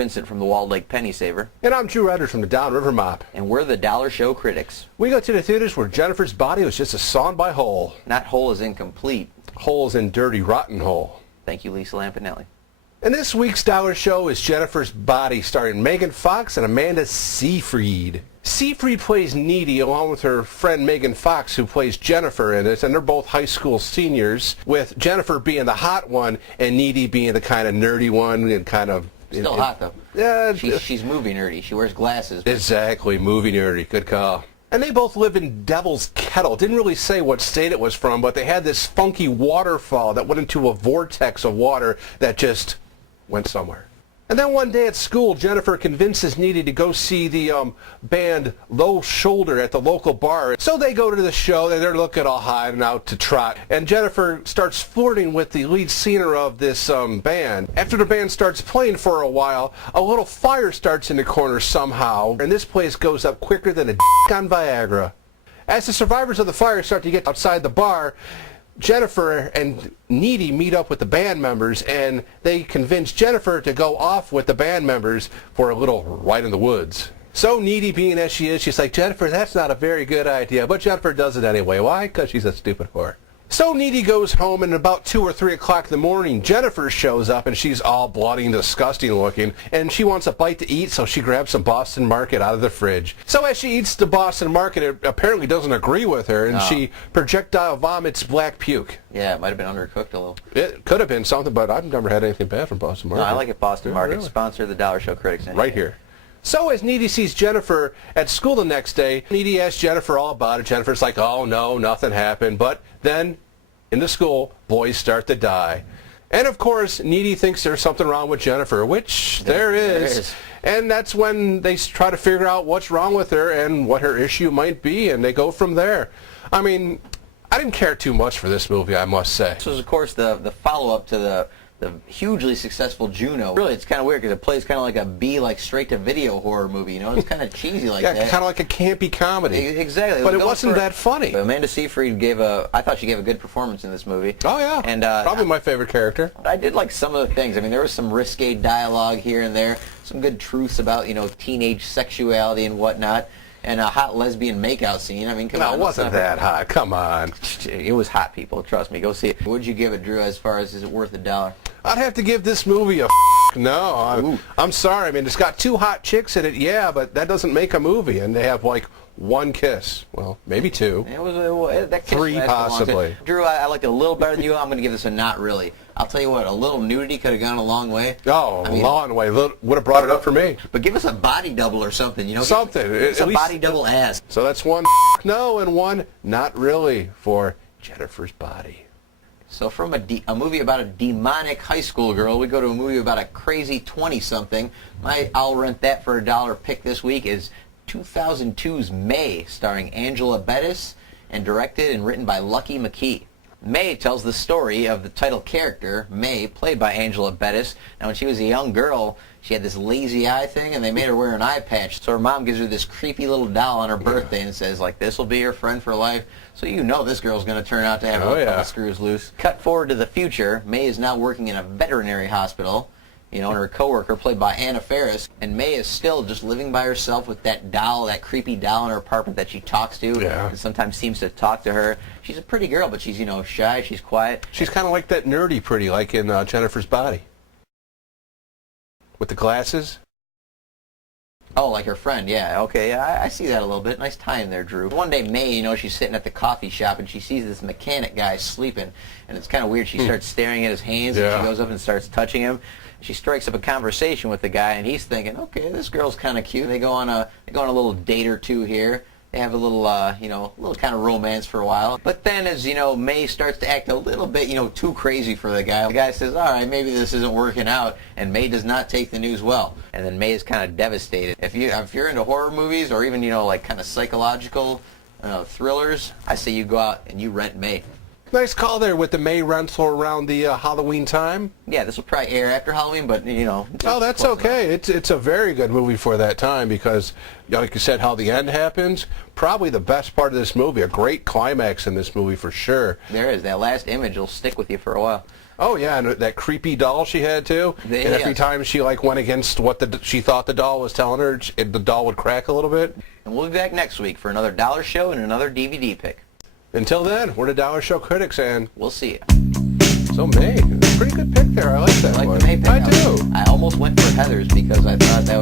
Vincent from the Walled Lake Penny Saver. And I'm Drew Redders from the Downriver Mop. And we're the Dollar Show Critics. We go to the theaters where Jennifer's body was just a sawn by hole. Not whole as incomplete. Holes in dirty, rotten hole. Thank you, Lisa Lampanelli. And this week's Dollar Show is Jennifer's Body, starring Megan Fox and Amanda Seyfried. Seyfried plays Needy along with her friend Megan Fox, who plays Jennifer in it, and they're both high school seniors, with Jennifer being the hot one and Needy being the kind of nerdy one and kind of... Still hot, though. Yeah. She's movie nerdy. She wears glasses. Exactly, movie nerdy. Good call. And they both live in Devil's Kettle. Didn't really say what state it was from, but they had this funky waterfall that went into a vortex of water that just went somewhere. And then one day at school, Jennifer convinces Needy to go see the band Low Shoulder at the local bar. So they go to the show, and they're looking all high and out to trot. And Jennifer starts flirting with the lead singer of this band. After the band starts playing for a while, a little fire starts in the corner somehow, and this place goes up quicker than a on Viagra. As the survivors of the fire start to get outside the bar, Jennifer and Needy meet up with the band members, and they convince Jennifer to go off with the band members for a little ride in the woods. So Needy, being as she is, she's like, Jennifer, that's not a very good idea. But Jennifer does it anyway. Why? Because she's a stupid whore. So Needy goes home, and about 2 or 3 o'clock in the morning, Jennifer shows up, and she's all bloody and disgusting looking, and she wants a bite to eat, so she grabs some Boston Market out of the fridge. So as she eats the Boston Market, it apparently doesn't agree with her, and she projectile vomits black puke. Yeah, it might have been undercooked a little. It could have been something, but I've never had anything bad from Boston Market. No, I like it. Boston Market. Really? Sponsor the Dollar Show Critics. Right here. So as Needy sees Jennifer at school the next day, Needy asks Jennifer all about it. Jennifer's like, oh, no, nothing happened. But then, in the school, boys start to die. And, of course, Needy thinks there's something wrong with Jennifer, which there is. And that's when they try to figure out what's wrong with her and what her issue might be, and they go from there. I mean, I didn't care too much for this movie, I must say. This was, of course, the follow-up to the hugely successful Juno. Really, it's kind of weird because it plays kind of like a B, like straight-to-video horror movie, you know? It's kind of cheesy like that. Yeah, kind of like a campy comedy. Exactly. But it wasn't that funny. Amanda Seyfried I thought she gave a good performance in this movie. Oh, yeah. And probably my favorite character. I did like some of the things. I mean, there was some risque dialogue here and there, some good truths about, you know, teenage sexuality and whatnot. And a hot lesbian makeout scene. I mean, come on. No, it wasn't that hot. Come on. It was hot, people. Trust me. Go see it. What'd you give it, Drew, as far as is it worth $1? I'd have to give this movie a no. I'm sorry. I mean, it's got 2 hot chicks in it, yeah, but that doesn't make a movie. And they have, like, 1 kiss. Well, maybe 2. That kiss 3 possibly. Drew, I liked it a little better than you. I'm going to give this a not really. I'll tell you what, a little nudity could have gone a long way. Oh, a long way. Would have brought it up for me. But give us a body double or something, you know? Something. Give us a body double ass. So that's 1 no and 1 not really for Jennifer's Body. So from a movie about a demonic high school girl, we go to a movie about a crazy 20-something. My I'll rent that for $1 pick this week is 2002's May, starring Angela Bettis, and directed and written by Lucky McKee. May tells the story of the title character, May, played by Angela Bettis. Now, when she was a young girl, she had this lazy eye thing, and they made her wear an eye patch. So her mom gives her this creepy little doll on her birthday and says, like, this will be your friend for life. So you know this girl's going to turn out to have a couple screws loose. Cut forward to the future. May is now working in a veterinary hospital. You know, and her coworker, played by Anna Faris, and May is still just living by herself with that doll, that creepy doll in her apartment that she talks to, and sometimes seems to talk to her. She's a pretty girl, but she's, you know, shy, she's quiet. She's kind of like that nerdy pretty, like in Jennifer's Body. With the glasses. Oh, like her friend, yeah, okay, yeah, I see that a little bit. Nice tie in there, Drew. One day, May, you know, she's sitting at the coffee shop, and she sees this mechanic guy sleeping, and it's kind of weird. She starts staring at his hands, and she goes up and starts touching him. She strikes up a conversation with the guy, and he's thinking, okay, this girl's kind of cute. They go on a little date or two here. They have a little, you know, a little kind of romance for a while. But then as, you know, May starts to act a little bit, you know, too crazy for the guy says, all right, maybe this isn't working out, and May does not take the news well. And then May is kind of devastated. If you're into horror movies or even, you know, like kind of psychological thrillers, I say you go out and you rent May. Nice call there with the May rental around the Halloween time. Yeah, this will probably air after Halloween, but you know. Oh, that's okay. It's a very good movie for that time because, like you said, how the end happens. Probably the best part of this movie. A great climax in this movie for sure. There is. That last image will stick with you for a while. Oh yeah, and that creepy doll she had too. And every time she went against what she thought the doll was telling her, the doll would crack a little bit. And we'll be back next week for another Dollar Show and another DVD pick. Until then, we're the Dollar Show critics, and we'll see you. So May, pretty good pick there. I like that I like one. the May pick. I do. I almost went for Heathers because I thought that